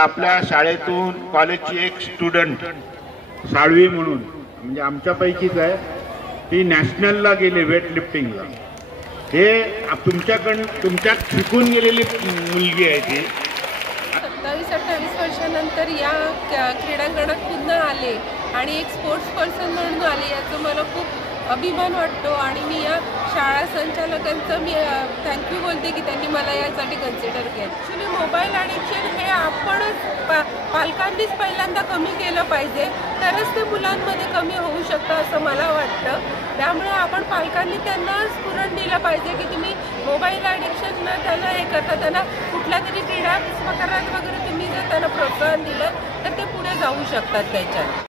आपल्या शाळेतून कॉलेजची एक स्टुडंट साळवी म्हणून म्हणजे आमच्यापैकीच आहे, ती नॅशनलला गेली वेट लिफ्टिंगला। हे तुमच्यात शिकून गेलेली मुलगी आहे ती। 27-28 वर्षानंतर या क्रीडांगणात पुन्हा आले आणि एक स्पोर्ट्स पर्सन म्हणून आले, याचं मला खूप अभिमान वाटतो आणि मी या शाळा संचालकांचं मी थँक्यू बोलते की त्यांनी मला यासाठी कन्सिडर केलं। ॲक्च्युली मोबाईल ॲडिक्शन हे आपणच पालकांनीच पहिल्यांदा कमी केलं पाहिजे, तरच ते मुलांमध्ये कमी होऊ शकतं असं मला वाटतं। त्यामुळे आपण पालकांनी त्यांना स्फुरण दिलं पाहिजे की तुम्ही मोबाईल ॲडिक्शन त्यांना हे करता, त्यांना कुठल्या तरी क्रीडा प्रकारात वगैरे तुम्ही जर त्यांना प्रोत्साहन दिलं तर ते पुढे जाऊ शकतात त्याच्यात।